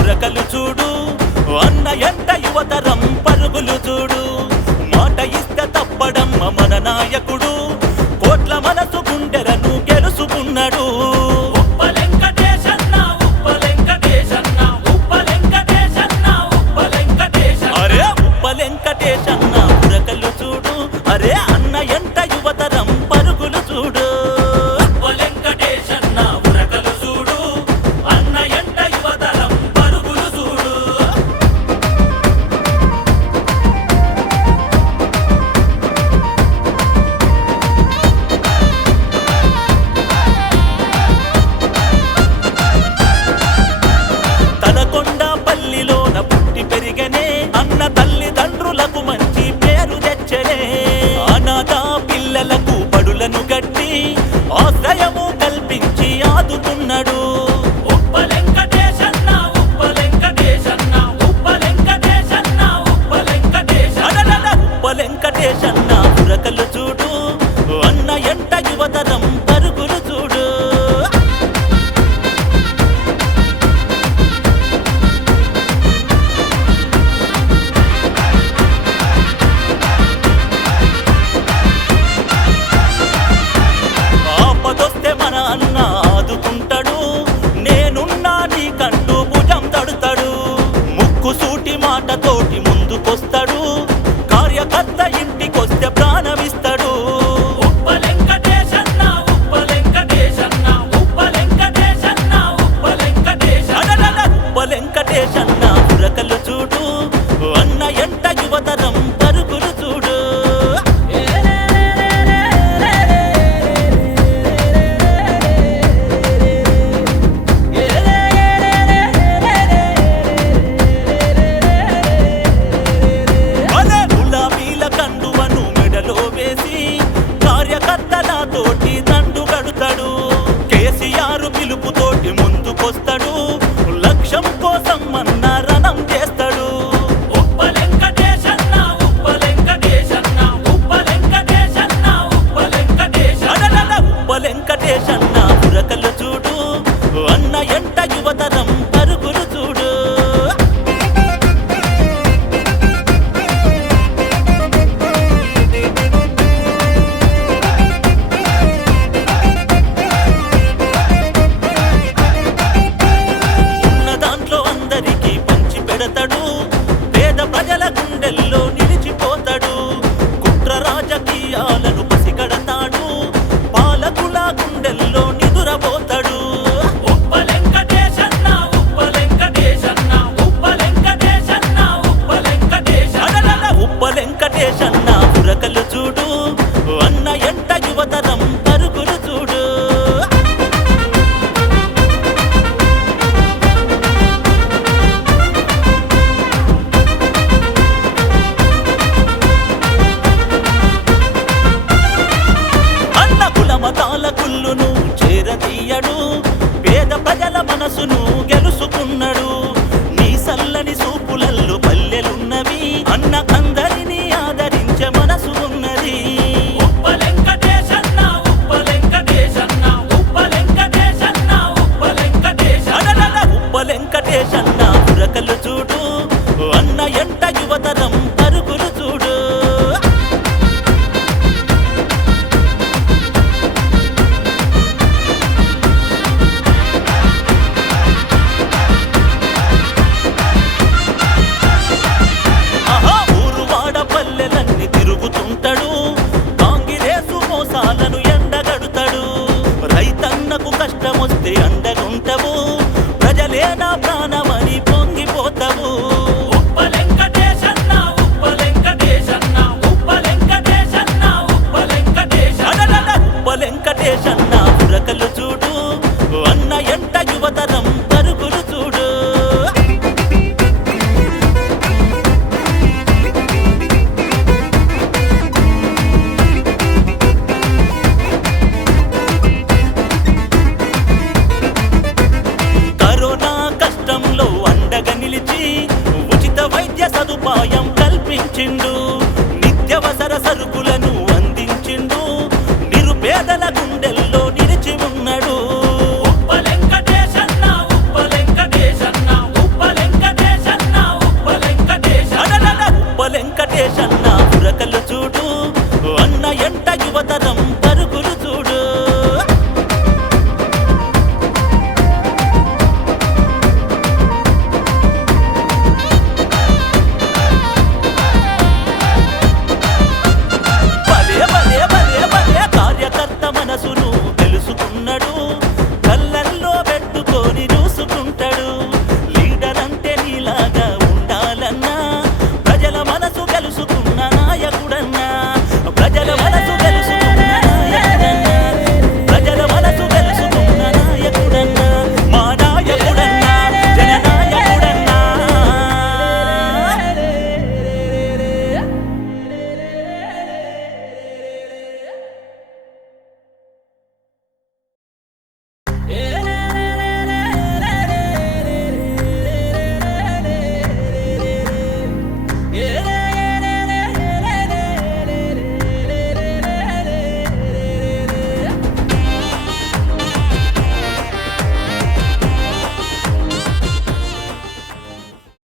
ఉరకలు చూడు, అన్న ఎంట యువతరం పరుగులు చూడు. మాట ఇస్తే తప్పడమ్మ మన నాయకుడు, కోట్ల మనసు గుండెలను గెలుసుకున్నాడు. అరే ఉప్ప వెంకటేశన్న ఉరకలు చూడు, అరే అన్న ఎంట యువతరం పరుగులు చూడు. తలకొండపల్లిలోన పుట్టి పెరిగనే, అన్న తల్లిదండ్రులకు మంచి పేరు తెచ్చనే. అనాథ పిల్లలకు బడులను గట్టి ఆశ్రయము కల్పించి ఆదుకున్నాడు. ఉప్ప వెంకటేశన్న ఉరకలు చూడు, అన్న ఎంట యువతరం పరుగులు చూడు. ఆపదొస్తే మన అన్న ఆదుకుంటాడు, నేనున్నా నీకంటూ భుజం తడుతాడు. ముక్కు సూటి మాటతోటి ముందుకొస్తాడు, కార్యకర్త ఇంటికొస్తే ప్రాణమిస్తాడు. ఉప్ప వెంకటేశన్న ఉరకలు చూడు, అన్న ఎంట యువతరం పరుగులు చూడు. గులాబీల కండువను మెడలో వేసి కార్యకర్తలతోటి దండు గడుతాడు. కేసీఆర్ పిలుపుతోటి ముందుకొస్తాడు, లక్ష్యం కోసం అన్న రణం చేస్తాడు. ఉప్ప వెంకటేశన్న ఉరకలు చూడు, అన్న ఎంట యువతరం పరుగులు చూడు. ఉన్న దాంట్లో అందరికీ పంచి పెడతాడు, పేద ప్రజల గుండెల్లో నిలిచిపోతాడు. కుట్ర రాజకీయాలను పసిగడతాడు, పాలకుల గుండెల్లో నిదురపోతాడు. ఉప్ప వెంకటేశన్న ఉరకలు చూడు, అన్న ఎంట యువతరం పరుగులు చూడు. అన్న కుల మతాల కుల్లును చేరతీయడు, పేద ప్రజల మనసును గెలుసుకున్నాడు. నీ సల్లని సూపులల్లో పల్లెలున్నవి, అన్న అందరినీ ఆదరించే మనసు ఉన్నది. ఉప్ప వెంకటేశన్న ఉరకలు చూడు, అన్న ఎంట యువతరం పరుగులు చూడు. ఊరు వాడ పల్లెలన్నీ తిరుగుతుంటాడు, కాంగిరేసు మోసాలను ఎండగడుతాడు. రైతన్నకు కష్టమొస్తే అండగుంటవు, ప్రజలే నా ప్రాణమని పొంగిపోతావు. ఉప్ప వెంకటేశన్న